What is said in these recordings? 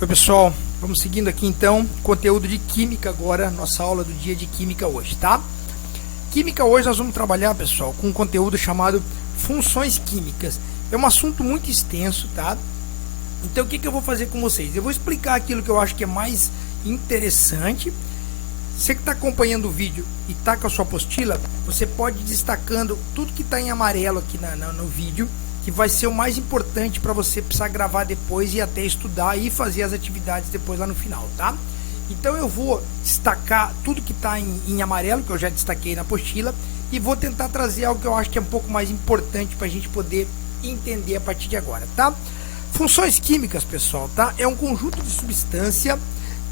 Oi pessoal, vamos seguindo aqui então, conteúdo de química agora, nossa aula do dia de química hoje, tá? Química hoje nós vamos trabalhar, pessoal, com um conteúdo chamado funções químicas. É um assunto muito extenso, tá? Então o que eu vou fazer com vocês? Eu vou explicar aquilo que eu acho que é mais interessante. Você que está acompanhando o vídeo e está com a sua apostila, você pode ir destacando tudo que está em amarelo aqui no vídeo, que vai ser o mais importante para você precisar gravar depois e até estudar e fazer as atividades depois lá no final, tá? Então eu vou destacar tudo que está em amarelo, que eu já destaquei na apostila, e vou tentar trazer algo que eu acho que é um pouco mais importante para a gente poder entender a partir de agora, tá? Funções químicas, pessoal, tá? É um conjunto de substância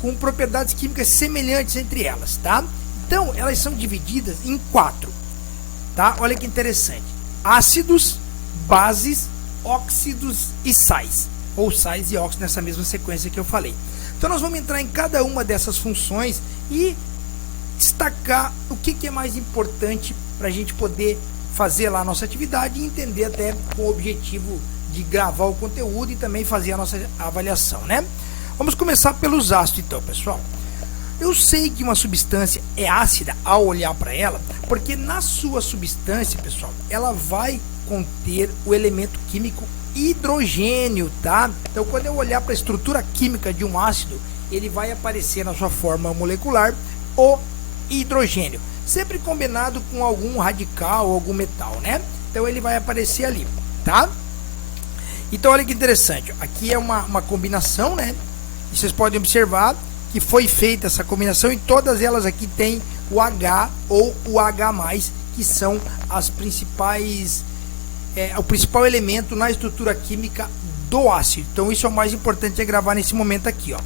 com propriedades químicas semelhantes entre elas, tá? Então elas são divididas em 4, tá? Olha que interessante: ácidos, bases, óxidos e sais, ou sais e óxidos nessa mesma sequência que eu falei. Então nós vamos entrar em cada uma dessas funções e destacar o que é mais importante para a gente poder fazer lá a nossa atividade e entender até com o objetivo de gravar o conteúdo e também fazer a nossa avaliação, né? Vamos começar pelos ácidos então, pessoal. Eu sei que uma substância é ácida ao olhar para ela, porque na sua substância, pessoal, ela vai conter o elemento químico hidrogênio, tá? Então quando eu olhar para a estrutura química de um ácido, ele vai aparecer na sua forma molecular o hidrogênio, sempre combinado com algum radical ou algum metal, né? Então ele vai aparecer ali, tá? Então olha que interessante, aqui é uma combinação, né? E vocês podem observar que foi feita essa combinação e todas elas aqui tem o H ou o H+, que são as principais, o principal elemento na estrutura química do ácido. Então isso é o mais importante a gravar nesse momento aqui, ó.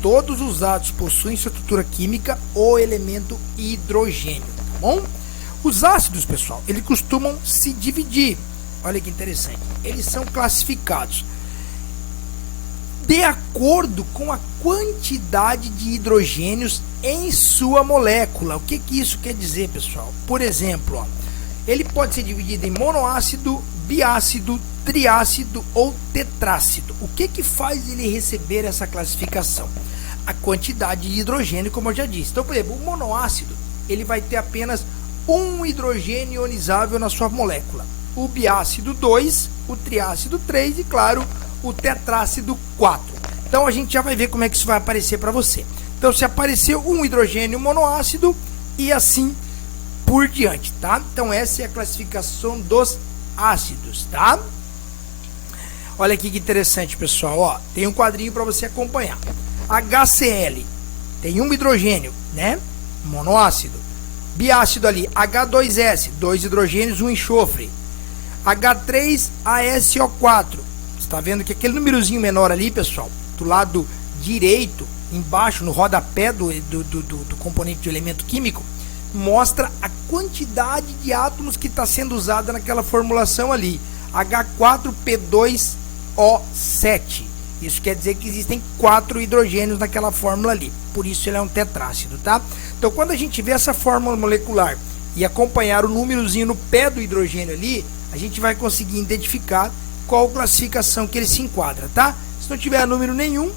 Todos os ácidos possuem sua estrutura química o elemento hidrogênio, tá bom? Os ácidos, pessoal, eles costumam se dividir. Olha que interessante. Eles são classificados de acordo com a quantidade de hidrogênios em sua molécula. O que isso quer dizer, pessoal? Por exemplo, ó, ele pode ser dividido em monoácido, biácido, triácido ou tetrácido. O que faz ele receber essa classificação? A quantidade de hidrogênio, como eu já disse. Então, por exemplo, o monoácido, ele vai ter apenas um hidrogênio ionizável na sua molécula. O biácido 2, o triácido 3 e, claro, o tetrácido 4. Então a gente já vai ver como é que isso vai aparecer para você. Então se apareceu um hidrogênio monoácido e assim por diante, tá? Então essa é a classificação dos ácidos, tá? Olha aqui que interessante, pessoal, ó, tem um quadrinho para você acompanhar. HCl tem um hidrogênio, né? Monoácido. Biácido ali, H2S, 2 hidrogênios, um enxofre. H3ASO4. Está vendo que aquele númerozinho menor ali, pessoal, do lado direito, embaixo, no rodapé do componente de elemento químico, mostra a quantidade de átomos que está sendo usada naquela formulação ali. H4P2O7. Isso quer dizer que existem 4 hidrogênios naquela fórmula ali. Por isso ele é um tetrácido, tá? Então quando a gente vê essa fórmula molecular e acompanhar o númerozinho no pé do hidrogênio ali, a gente vai conseguir identificar qual classificação que ele se enquadra, tá? Se não tiver número nenhum,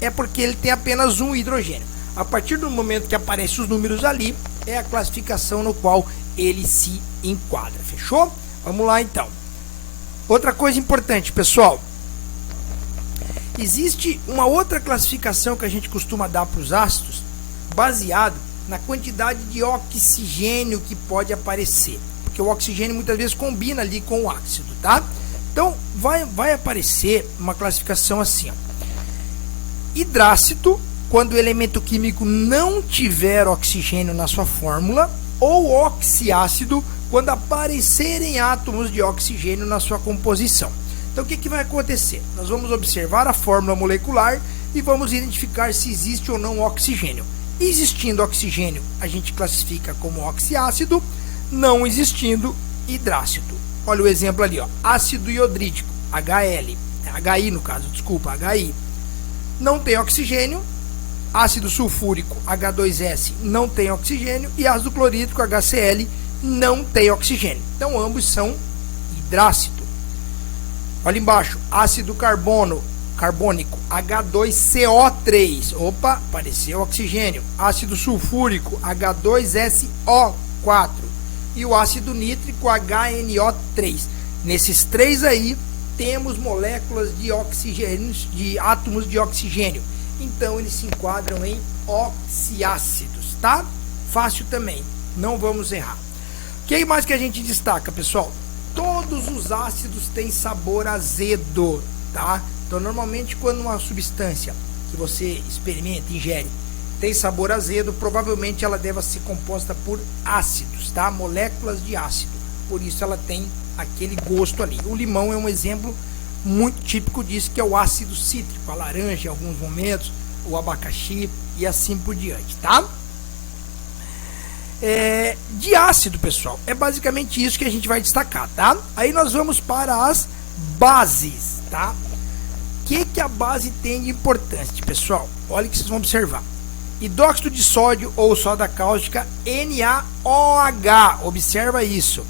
é porque ele tem apenas um hidrogênio. A partir do momento que aparecem os números ali, é a classificação no qual ele se enquadra, fechou? Vamos lá então. Outra coisa importante, pessoal, existe uma outra classificação que a gente costuma dar para os ácidos, baseado na quantidade de oxigênio que pode aparecer, porque o oxigênio muitas vezes combina ali com o ácido, tá? Então, vai aparecer uma classificação assim, ó. Hidrácido, quando o elemento químico não tiver oxigênio na sua fórmula, ou oxiácido, quando aparecerem átomos de oxigênio na sua composição. Então, o que vai acontecer? Nós vamos observar a fórmula molecular e vamos identificar se existe ou não oxigênio. Existindo oxigênio, a gente classifica como oxiácido, não existindo, hidrácido. Olha o exemplo ali, ó. Ácido iodrítico, HL, HI no caso, desculpa, HI, não tem oxigênio. Ácido sulfúrico, H2S, não tem oxigênio. E ácido clorídrico, HCl, não tem oxigênio. Então ambos são hidrácido. Olha embaixo, ácido carbono, carbônico H2CO3, opa, apareceu oxigênio. Ácido sulfúrico H2SO4 e o ácido nítrico HNO3. Nesses três aí temos moléculas de oxigênio, de átomos de oxigênio. Então eles se enquadram em oxiácidos, tá? Fácil também, não vamos errar. O que mais que a gente destaca, pessoal? Todos os ácidos têm sabor azedo, tá? Então normalmente quando uma substância que você experimenta, ingere, tem sabor azedo, provavelmente ela deve ser composta por ácidos, tá? Moléculas de ácido. Por isso ela tem aquele gosto ali. O limão é um exemplo muito típico disso, que é o ácido cítrico, a laranja em alguns momentos, o abacaxi e assim por diante, tá? De ácido, pessoal, é basicamente isso que a gente vai destacar, tá? Aí nós vamos para as bases, tá? O que a base tem de importante, pessoal? Olha o que vocês vão observar. Hidróxido de sódio ou soda cáustica NaOH, observa isso.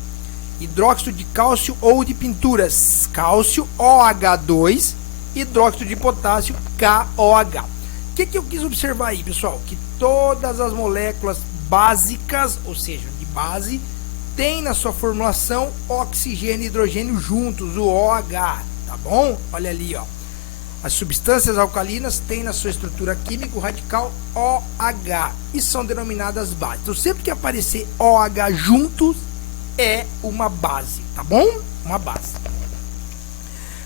Hidróxido de cálcio ou de pinturas, cálcio OH2, hidróxido de potássio KOH. O que eu quis observar aí, pessoal? Que todas as moléculas básicas, ou seja, de base, tem na sua formulação oxigênio e hidrogênio juntos, o OH, tá bom? Olha ali, ó. As substâncias alcalinas têm na sua estrutura química o radical OH e são denominadas bases. Então, sempre que aparecer OH juntos, é uma base, tá bom? Uma base.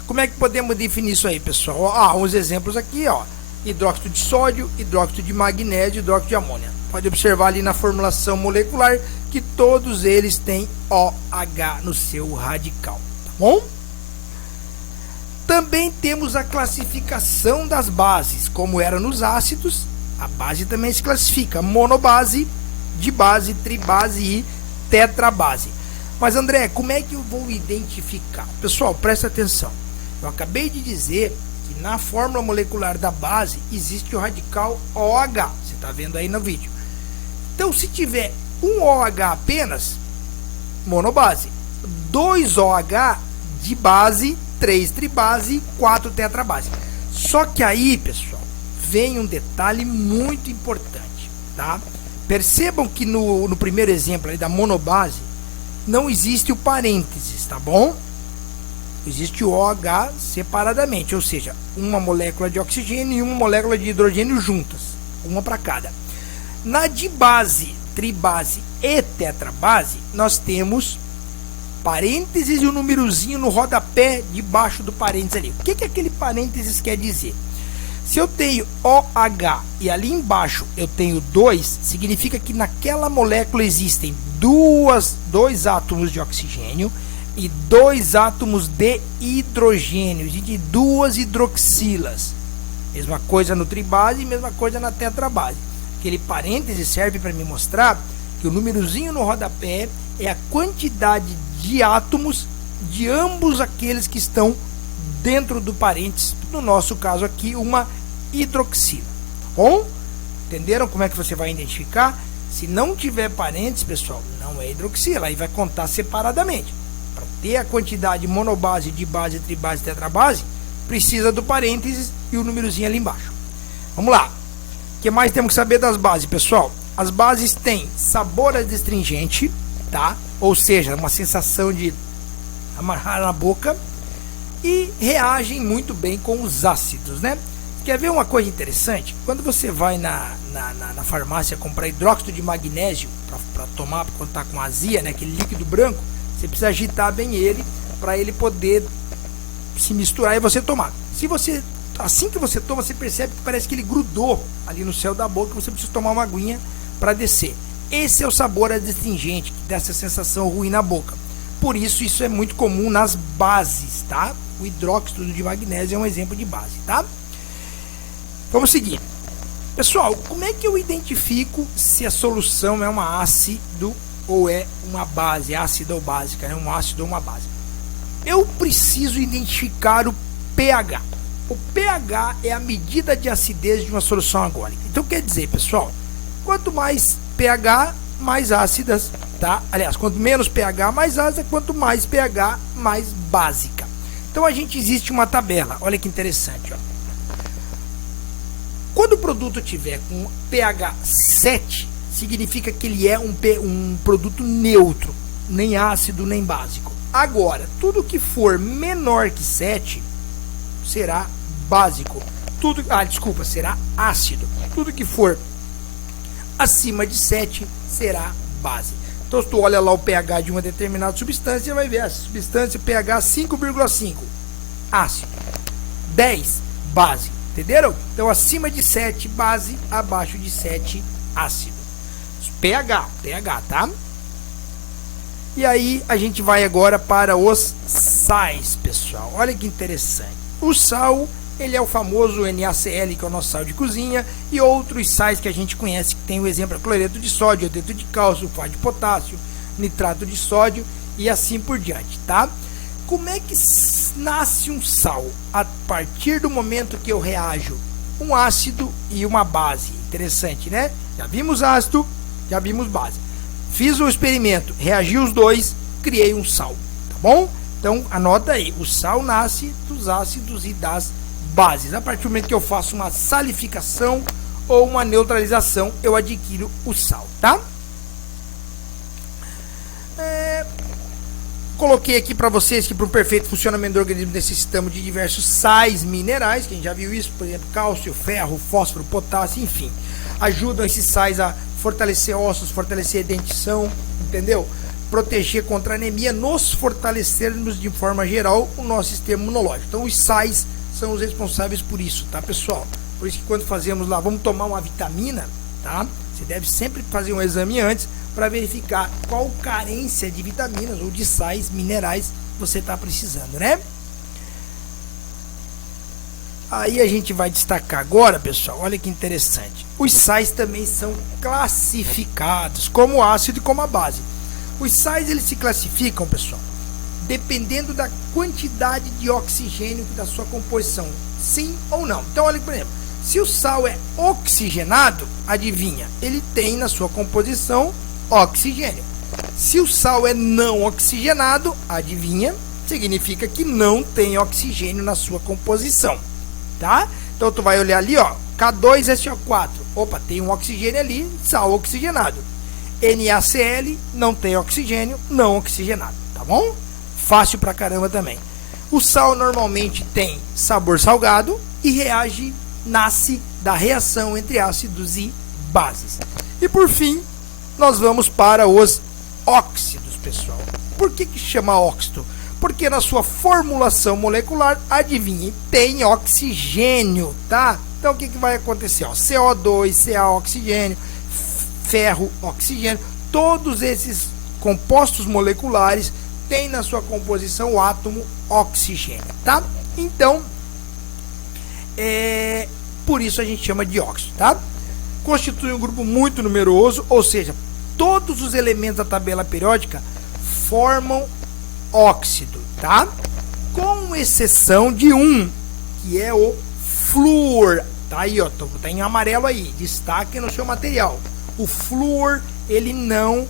Como é que podemos definir isso aí, pessoal? Uns exemplos aqui, ó. Hidróxido de sódio, hidróxido de magnésio, hidróxido de amônia. Pode observar ali na formulação molecular que todos eles têm OH no seu radical, tá bom? Também temos a classificação das bases, como era nos ácidos. A base também se classifica monobase, dibase, tribase e tetrabase. Mas André, como é que eu vou identificar? Pessoal, presta atenção. Eu acabei de dizer que na fórmula molecular da base existe o radical OH. Você está vendo aí no vídeo. Então, se tiver um OH apenas, monobase. 2 OH de base, 3 tribase, 4 tetrabase. Só que aí, pessoal, vem um detalhe muito importante, tá? Percebam que no primeiro exemplo aí da monobase, não existe o parênteses, tá bom? Existe o OH separadamente, ou seja, uma molécula de oxigênio e uma molécula de hidrogênio juntas, uma para cada. Na dibase, tribase e tetrabase, nós temos parênteses e o númerozinho no rodapé debaixo do parênteses ali. O que aquele parênteses quer dizer? Se eu tenho OH e ali embaixo eu tenho 2, significa que naquela molécula existem dois átomos de oxigênio e 2 átomos de hidrogênio, e de 2 hidroxilas. Mesma coisa no tribase e mesma coisa na tetrabase. Aquele parêntese serve para me mostrar que o númerozinho no rodapé é a quantidade de átomos de ambos aqueles que estão dentro do parênteses, no nosso caso aqui, uma hidroxila. Bom, entenderam como é que você vai identificar? Se não tiver parênteses, pessoal, não é hidroxila, aí vai contar separadamente. Para ter a quantidade monobase, dibase, tribase, tetrabase, precisa do parênteses e o númerozinho ali embaixo. Vamos lá. O que mais temos que saber das bases, pessoal? As bases têm sabor adstringente, tá? Ou seja, uma sensação de amarrar na boca, e reagem muito bem com os ácidos, né? Quer ver uma coisa interessante? Quando você vai na farmácia comprar hidróxido de magnésio para tomar quando está com azia, né? Aquele líquido branco, você precisa agitar bem ele para ele poder se misturar e você tomar. Se você, assim que você toma, você percebe que parece que ele grudou ali no céu da boca, você precisa tomar uma aguinha para descer. Esse é o sabor adstringente, que dá essa sensação ruim na boca. Por isso, isso é muito comum nas bases, tá? O hidróxido de magnésio é um exemplo de base, tá? Vamos seguir. Pessoal, como é que eu identifico se a solução é uma ácido ou é uma base, ácida ou básica, é um ácido ou uma base? Eu preciso identificar o pH. O pH é a medida de acidez de uma solução alcoólica. Então, quer dizer, pessoal, quanto mais pH, mais ácidas, tá? Aliás, quanto menos pH, mais ácida, quanto mais pH, mais básica. Então, existe uma tabela, olha que interessante, ó. Quando o produto tiver com pH 7, significa que ele é um produto neutro, nem ácido nem básico. Agora, tudo que for menor que 7 será básico. Será ácido. Tudo que for acima de 7 será base. Então, se tu olha lá o pH de uma determinada substância, você vai ver a substância pH 5,5, ácido. 10, base. Entenderam? Então, acima de 7, base, abaixo de 7, ácido. pH, tá? E aí, a gente vai agora para os sais, pessoal. Olha que interessante. O sal, ele é o famoso NaCl, que é o nosso sal de cozinha, e outros sais que a gente conhece, que tem o exemplo, cloreto de sódio, iodeto de cálcio, sulfato de potássio, nitrato de sódio e assim por diante, tá? Como é que nasce um sal? A partir do momento que eu reajo um ácido e uma base. Interessante, né? Já vimos ácido, já vimos base. Fiz o experimento, reagi os dois, criei um sal, tá bom? Então, anota aí, o sal nasce dos ácidos e das bases. A partir do momento que eu faço uma salificação ou uma neutralização, eu adquiro o sal, tá? Coloquei aqui para vocês que para o perfeito funcionamento do organismo necessitamos de diversos sais minerais, que a gente já viu isso, por exemplo, cálcio, ferro, fósforo, potássio, enfim. Ajudam esses sais a fortalecer ossos, fortalecer a dentição, entendeu? Proteger contra a anemia, nos fortalecermos de forma geral o nosso sistema imunológico. Então os sais são os responsáveis por isso, tá, pessoal? Por isso que quando fazemos lá, vamos tomar uma vitamina, tá? Você deve sempre fazer um exame antes para verificar qual carência de vitaminas ou de sais minerais você está precisando, né? Aí a gente vai destacar agora, pessoal, olha que interessante. Os sais também são classificados como o ácido e como a base. Os sais, eles se classificam, pessoal, dependendo da quantidade de oxigênio da sua composição, sim ou não. Então, olha, por exemplo, se o sal é oxigenado, adivinha, ele tem na sua composição oxigênio. Se o sal é não oxigenado, adivinha, significa que não tem oxigênio na sua composição, tá? Então, tu vai olhar ali, ó, K2SO4, opa, tem um oxigênio ali, sal oxigenado. NaCl, não tem oxigênio, não oxigenado, tá bom? Fácil pra caramba também. O sal normalmente tem sabor salgado e nasce da reação entre ácidos e bases. E por fim, nós vamos para os óxidos, pessoal. Por que chama óxido? Porque na sua formulação molecular, adivinhe, tem oxigênio, tá? Então o que vai acontecer? Ó, CO2, Ca, oxigênio, ferro, oxigênio, todos esses compostos moleculares têm na sua composição o átomo oxigênio, tá? Então, por isso a gente chama de óxido, tá? Constitui um grupo muito numeroso, ou seja, todos os elementos da tabela periódica formam óxido, tá? Com exceção de um, que é o flúor. Tá aí, ó, tá em amarelo aí, destaque no seu material. O flúor, ele não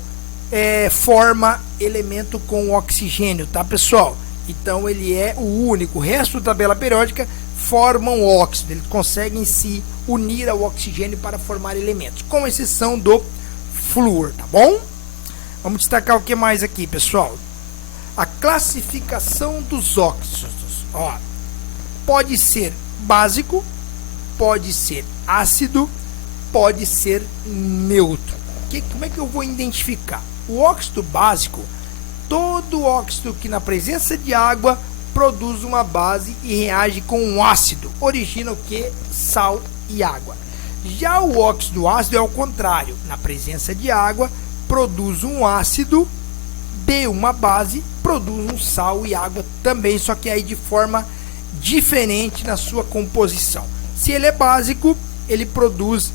forma elemento com oxigênio, tá, pessoal? Então, ele é o único. O resto da tabela periódica formam óxido. Eles conseguem se unir ao oxigênio para formar elementos, com exceção do flúor, tá bom? Vamos destacar o que mais aqui, pessoal? A classificação dos óxidos. Ó, pode ser básico, pode ser ácido, pode ser neutro. Como é que eu vou identificar? O óxido básico, todo óxido que na presença de água produz uma base e reage com um ácido, origina o que? Sal e água. Já o óxido ácido é o contrário, na presença de água produz um ácido, uma base, produz um sal e água também, só que aí de forma diferente na sua composição. Se ele é básico, ele produz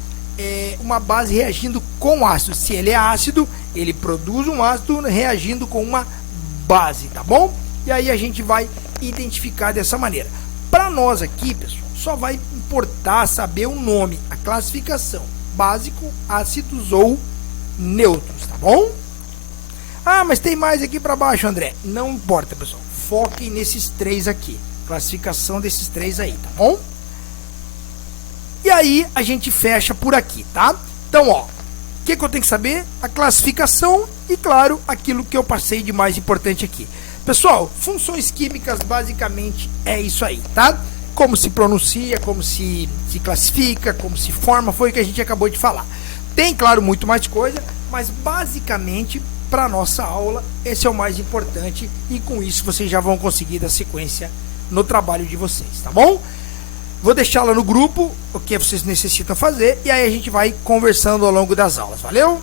uma base reagindo com ácido. Se ele é ácido, ele produz um ácido reagindo com uma base, tá bom? E aí a gente vai identificar dessa maneira. Para nós aqui, pessoal, só vai importar saber o nome, a classificação, básico, ácidos ou neutros, tá bom? Ah, mas tem mais aqui para baixo, André. Não importa, pessoal. Foquem nesses três aqui. Classificação desses três aí, tá bom? E aí a gente fecha por aqui, tá? Então, ó, o que eu tenho que saber? A classificação e, claro, aquilo que eu passei de mais importante aqui. Pessoal, funções químicas basicamente é isso aí, tá? Como se pronuncia, como se classifica, como se forma, foi o que a gente acabou de falar. Tem, claro, muito mais coisa, mas basicamente, para nossa aula, esse é o mais importante e com isso vocês já vão conseguir dar sequência no trabalho de vocês, tá bom? Vou deixar lá no grupo o que vocês necessitam fazer e aí a gente vai conversando ao longo das aulas, valeu?